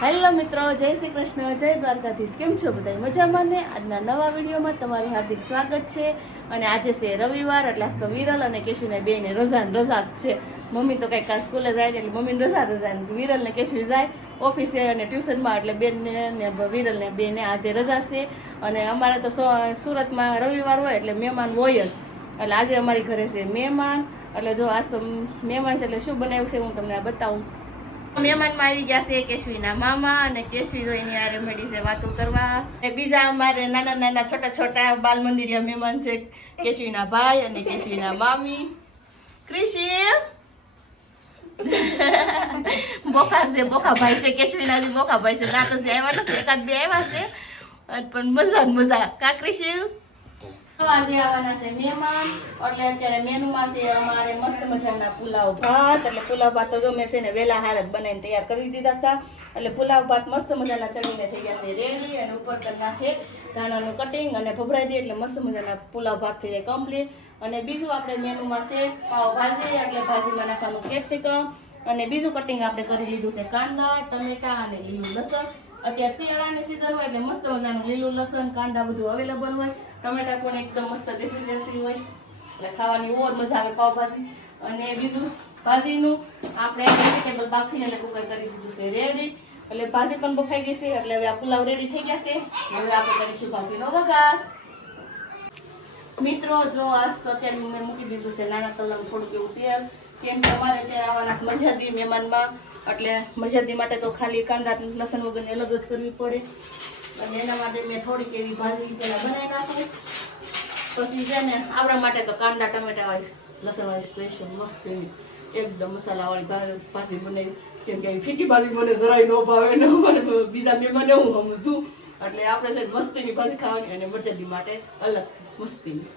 Hello મિત્રો, જય શ્રી કૃષ્ણ, જય દ્વારકાધીશ. કેમ છો બધા? મજામાં ને? આજના નવા વિડીયોમાં તમારું હાર્દિક સ્વાગત છે. અને આજે છે રવિવાર, એટલે આજ તો વિરલ અને કેશુને બેને રજા જ છે. મમ્મી તો કંઈક સ્કૂલે જાય એટલે મમ્મીને રજા વિરલ ને કેશુ જાય ઓફિસે અને ટ્યુશનમાં, એટલે બેનને ને વિરલ ને બેને આજે રજા છે. અને અમારે તો સુરતમાં રવિવાર હોય એટલે મહેમાન હોય જ. એટલે આજે અમારી ઘરે છે મહેમાન. એટલે જો આજ તો મહેમાન છે એટલે શું બનાવ્યું છે હું તમને આ બતાવું. મહેમાનમાં આવી ગયા છે કેશવીના મામા, અને કેશવી જો એની આરે મળી છે વાતો કરવા. બીજા અમારે નાના નાના છોટા છોટા બાલ મંદિરિયા મહેમાન છે, કેશવીના ભાઈ અને કેશવીના મામી. ક્રિશી બોખા છે, બોખા ભાઈ છે કેશવીના, બોખા ભાઈ છે. ના તો આવ્યા નથી, એકાદ બે આવ્યા છે પણ મજા કા ક્રિશી. આજે આવવાના છે મહેમાન, એટલે અત્યારે મેનુમાં છે અમારે મસ્ત મજાના પુલાવ ભાત. એટલે પુલાવ ભાત તો જો મેં છે ને વેલા હાર જ બનાવીને તૈયાર કરી દીધા હતા. એટલે પુલાવ ભાત મસ્ત મજાના ચડીને થઈ ગયા છે રેડી, અને ઉપર કરી નાખે ધાણાનું કટિંગ અને ભભરાઈ દે એટલે મસ્ત મજાના પુલાવ ભાત થઈ જાય કમ્પ્લીટ. અને બીજું આપણે મેનુમાં છે પાવ ભાજી, એટલે ભાજીમાં નાખવાનું કેપ્સિકમ. અને બીજું કટિંગ આપણે કરી લીધું છે કાંદા, ટમેટા અને લીલું લસણ. અત્યારે શિયાળાની સિઝન હોય એટલે મસ્ત મજાનું લીલું લસણ, કાંદા બધું અવેલેબલ હોય. ટમેટા પણ એકદમ મસ્ત દેશી દેશી હોય એટલે ખાવાની ઓર મજા આવે પાવભાજી. અને બીજું ભાજીનું આપણે વેજીટેબલ બાફીને એટલે કુકર કરી દીધું છે રેડી. એટલે ભાજી પણ બફાઈ ગઈ છે, એટલે હવે આ પુલાવ રેડી થઈ ગયા છે. હવે આપણે કરીશું ભાજીનો વઘાર. મિત્રો જો આજ તો અત્યારે મેં મૂકી દીધું છે નાના તલનું થોડુંક એવું તેલ, કેમ કે અમારે અત્યારે આવવાના મરજાદી મહેમાનમાં. એટલે મરજાદી માટે તો ખાલી કાંદા લસણ વગરની અલગ જ કરવી પડે. અને એના માટે મેં થોડીક એવી ભાજી પહેલાં બનાવી નાખી. પછી છે ને આપણા માટે તો કાંદા ટમેટા વાળી લસણ વાળી સ્પેશિયલ મસ્ત એવી એકદમ મસાલાવાળી ભાજી બનાવી. કેમ કે ફીકી ભાજી મને જરાય ન ભાવે ને અમારે બીજા મહેમાન હું સમજું. એટલે આપણે છે મસ્તીની ભાજી ખાવાની, અને મરચાદી માટે અલગ મસ્તીની.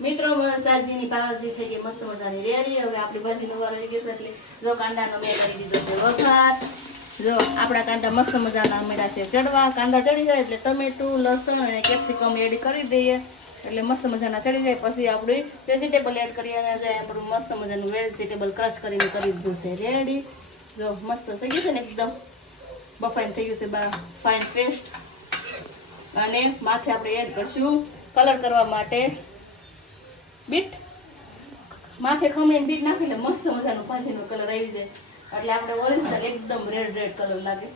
મિત્રો સાજીની ભાજી થઈ ગઈ મસ્ત મજાની રેડી. હવે આપણી ભાજીનો વારો આવી ગયો છે, એટલે જો કાંદાનો મેં કરી દીધો છે વઘાર. જો આપણા કાંદા મસ્ત મજાના મેળા છે ચડવા. કાંદા ચડી જાય એટલે ટમેટું, લસણ અને કેપ્સિકમ એડ કરી દઈએ એટલે મસ્ત મજાના ચડી જાય. પછી આપણે વેજીટેબલ એડ કરી અને આપણું મસ્ત મજાનું વેજીટેબલ ક્રશ કરીને કરી દીધું છે રેડી. જો મસ્ત થઈ ગયું છે ને, એકદમ બફાઈન થઈ ગયું છે ફાઇન પેસ્ટ. અને માથે આપણે એડ કરશું કલર કરવા માટે બીટ. માથે ખમણીને બીટ નાખીને મસ્ત મજાનું ભાજીનો કલર આવી જાય, એટલે આપણે ઓરિજિનલ એકદમ રેડ રેડ કલર લાગે.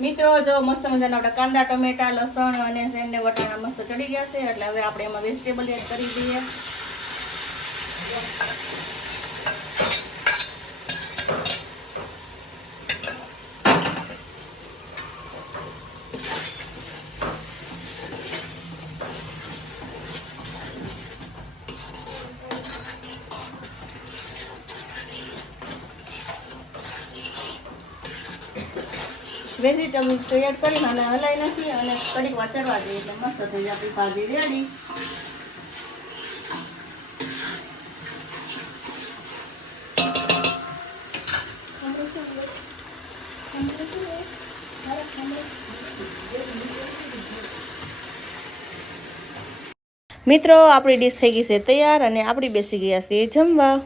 મિત્રો જો મસ્ત મજાના આપણા કાંદા, ટમેટા, લસણ અને સેંડ ને વટાણા મસ્ત ચડી ગયા છે. એટલે હવે આપણે એમાં વેજીટેબલ એડ કરી દઈએ. વેજીટેબલ તો એડ કરીને અને હલાવી નાખી અને કડીક વાર ચડવા દઈએ એટલે મસ્ત થઈ જાય આપણી ભાજી રેડી. મિત્રો આપણી ડીશ થઈ ગઈ છે તૈયાર, અને આપણી બેસી ગયા છે જમવા.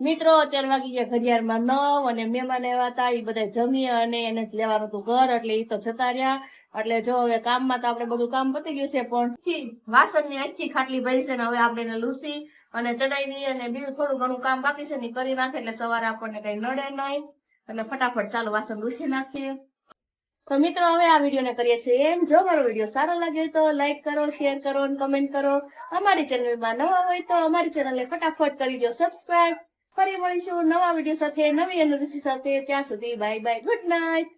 મિત્રો અત્યારે વાગી ગયા ઘડિયાળમાં 9, અને મહેમાન આવ્યા હતા એ બધા જમીએ અને એને લેવાનું હતું ઘર, એટલે એ તો જતા રહ્યા. એટલે જો હવે કામમાં તો આપણે બધું કામ પતી ગયું છે, પણ વાસણની આખી ખાટલી ભરી છે ને હવે આપણે એને લૂસી અને ચડાઈ દઈએ અને બીજું થોડું ઘણું કામ બાકી છે ને કરી નાખે એટલે સવારે આપણને કઈ નડે નહીં. એટલે ફટાફટ ચાલો વાસણ લૂસી નાખીએ. તો મિત્રો હવે આ વિડીયોને કરીએ છીએ એમ. જો મારો વિડીયો સારો લાગ્યો તો લાઈક કરો, શેર કરો અને કમેન્ટ કરો. અમારી ચેનલમાં નવા હોય તો અમારી ચેનલને ફટાફટ કરી દો સબસ્ક્રાઇબ. ફરી મળીશું નવા વિડીયો સાથે, નવી એનર્જી સાથે. ત્યાં સુધી બાય બાય, ગુડ નાઇટ.